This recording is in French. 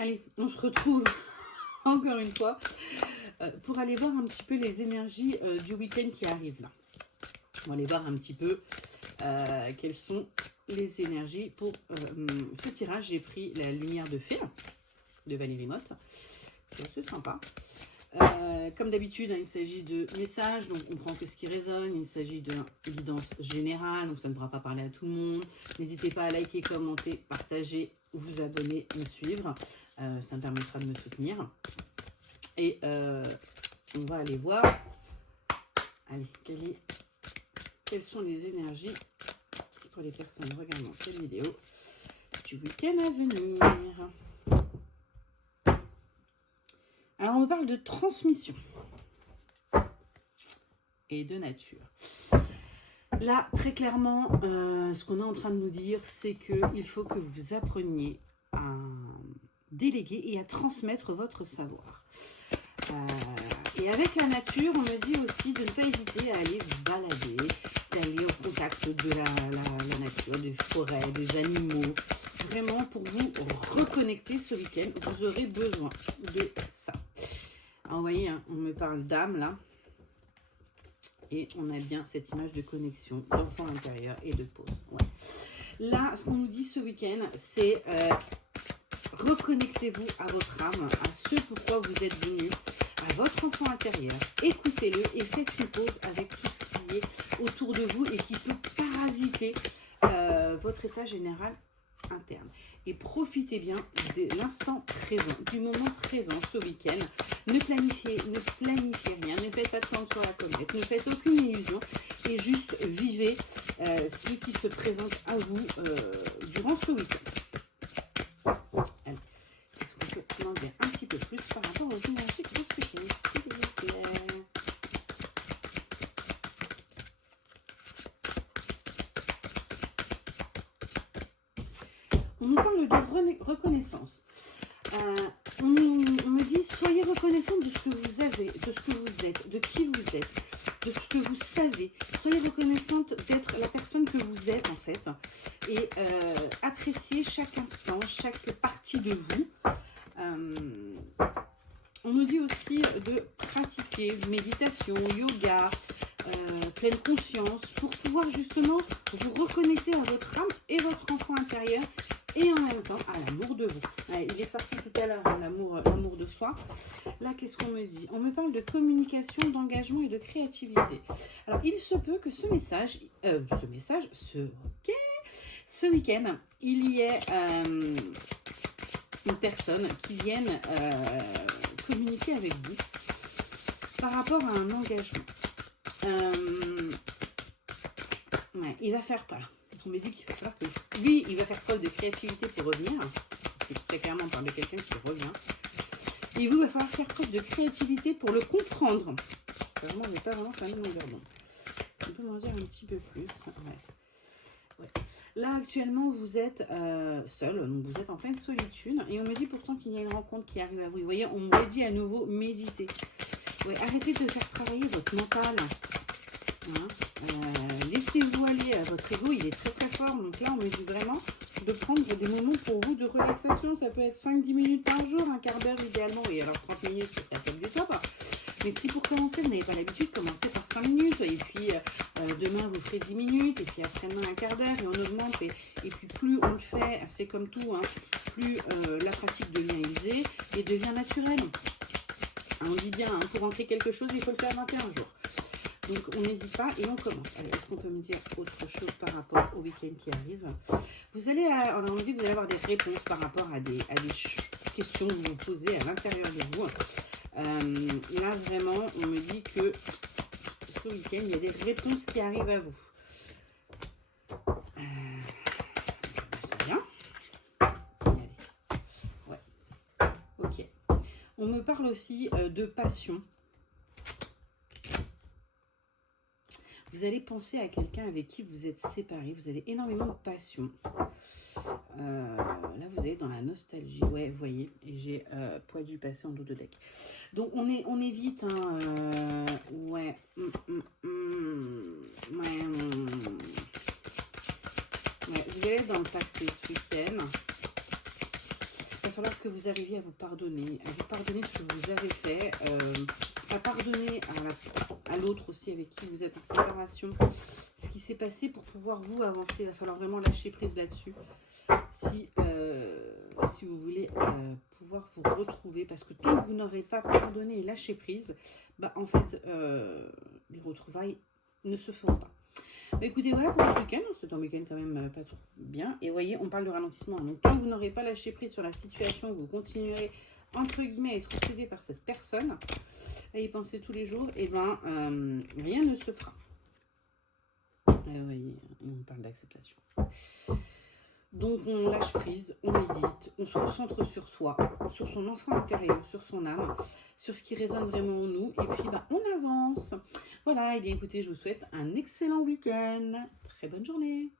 Allez, on se retrouve encore une fois pour aller voir un petit peu les énergies du week-end qui arrive là. On va aller voir un petit peu quelles sont les énergies pour ce tirage. J'ai pris la lumière de fée de Valérie Motte. C'est sympa. Comme d'habitude, il s'agit de messages, donc on prend que ce qui résonne. Il s'agit d'une guidance générale, donc ça ne pourra pas parler à tout le monde. N'hésitez pas à liker, commenter, partager, vous abonner, me suivre. Ça me permettra de me soutenir. Et on va aller voir. Allez, quelles sont les énergies pour les personnes regardant cette vidéo du week-end à venir. Alors, on parle de transmission et de nature. Là, très clairement, ce qu'on est en train de nous dire, c'est qu'il faut que vous appreniez à déléguer et à transmettre votre savoir. Et avec la nature, on me dit aussi de ne pas hésiter à aller vous balader, d'aller au contact de la nature, des forêts, des animaux. Vraiment, pour vous reconnecter ce week-end, vous aurez besoin de ça. Alors, vous voyez, hein, on me parle d'âme, là. Et on a bien cette image de connexion, d'enfant intérieur et de pause. Ouais. Là, ce qu'on nous dit ce week-end, c'est reconnectez-vous à votre âme, à ce pourquoi vous êtes venu, à votre enfant intérieur. Écoutez-le et faites une pause avec tout ce qui est autour de vous et qui peut parasiter votre état général interne. Et profitez bien de l'instant présent, du moment présent ce week-end. Ne planifiez rien, ne faites pas de plan sur la comète, ne faites aucune illusion et juste vivez ce qui se présente à vous durant ce week-end. Est-ce qu'on peut en dire un petit peu plus par rapport aux énergies de ce week-end, s'il vous plaît? On nous parle de reconnaissance. On me dit, soyez reconnaissant de ce que vous avez, de ce que vous êtes, de qui vous êtes, de ce que vous savez. Soyez reconnaissante d'être la personne que vous êtes en fait. Et appréciez chaque instant, chaque partie de vous. On nous dit aussi de pratiquer méditation, yoga, pleine conscience pour pouvoir justement vous reconnecter à votre âme et votre enfant intérieur et en même temps à l'amour de vous. Il est sorti tout à l'heure, l'amour de soi. Là, qu'est-ce qu'on me dit? On me parle de communication, d'engagement et de créativité. Alors, il se peut que ce week-end, il y ait une personne qui vienne communiquer avec vous par rapport à un engagement. Il va faire pas. On me dit qu'il va falloir que lui, il va faire preuve de créativité pour revenir. C'est très clairement, on parle de quelqu'un qui revient. Et vous, il va falloir faire preuve de créativité pour le comprendre. Vraiment, on n'est pas vraiment sur la même longueur d'onde. On peut m'en dire un petit peu plus. Ouais. Là, actuellement, vous êtes seul, donc vous êtes en pleine solitude. Et on me dit pourtant qu'il y a une rencontre qui arrive à vous. Vous voyez, on me dit à nouveau, méditez. Ouais, arrêtez de faire travailler votre mental. Laissez-vous aller à votre ego, il est très très fort. Donc là, on me dit vraiment de prendre des moments pour vous de relaxation. Ça peut être 5-10 minutes par jour, un quart d'heure idéalement. Et alors 30 minutes, c'est la top du top. Mais si pour commencer, vous n'avez pas l'habitude, commencez par 5 minutes. Et puis demain, vous ferez 10 minutes. Et puis après-demain, un quart d'heure. Et on augmente. Et puis plus on le fait, c'est comme tout, plus la pratique devient aisée et devient naturelle. On dit bien, pour ancrer quelque chose, il faut le faire 21 jours. Donc, on n'hésite pas et on commence. Allez, est-ce qu'on peut me dire autre chose par rapport au week-end qui arrive? Vous allez, on a dit que vous allez avoir des réponses par rapport à des questions que vous vous posez à l'intérieur de vous. Là, vraiment, on me dit que ce week-end, il y a des réponses qui arrivent à vous. C'est bien. Allez. Ouais. Ok. On me parle aussi de passion. Vous allez penser à quelqu'un avec qui vous êtes séparés. Vous avez énormément de passion. Là, vous êtes dans la nostalgie. Ouais, vous voyez. Et j'ai poids du passé en dos de deck. Donc, on évite. Ouais. Ouais. Vous allez être dans le passé ce week-end. Il va falloir que vous arriviez à vous pardonner ce que vous avez fait, à pardonner à l'autre aussi avec qui vous êtes en séparation, ce qui s'est passé pour pouvoir vous avancer. Il va falloir vraiment lâcher prise là-dessus si vous voulez pouvoir vous retrouver, parce que tant que vous n'aurez pas pardonné et lâché prise, bah, en fait, les retrouvailles ne se feront pas. Bah, écoutez, voilà pour votre week-end. C'est un week-end quand même pas trop bien. Et vous voyez, on parle de ralentissement. Donc, tant que vous n'aurez pas lâché prise sur la situation, vous continuerez, entre guillemets, à être obsédé par cette personne, à y penser tous les jours, et ben rien ne se fera. Vous voyez, on parle d'acceptation. Donc, on lâche prise, on médite, on se recentre sur soi, sur son enfant intérieur, sur son âme, sur ce qui résonne vraiment en nous. Et puis, bah, on avance. Voilà, et bien écoutez, je vous souhaite un excellent week-end. Très bonne journée.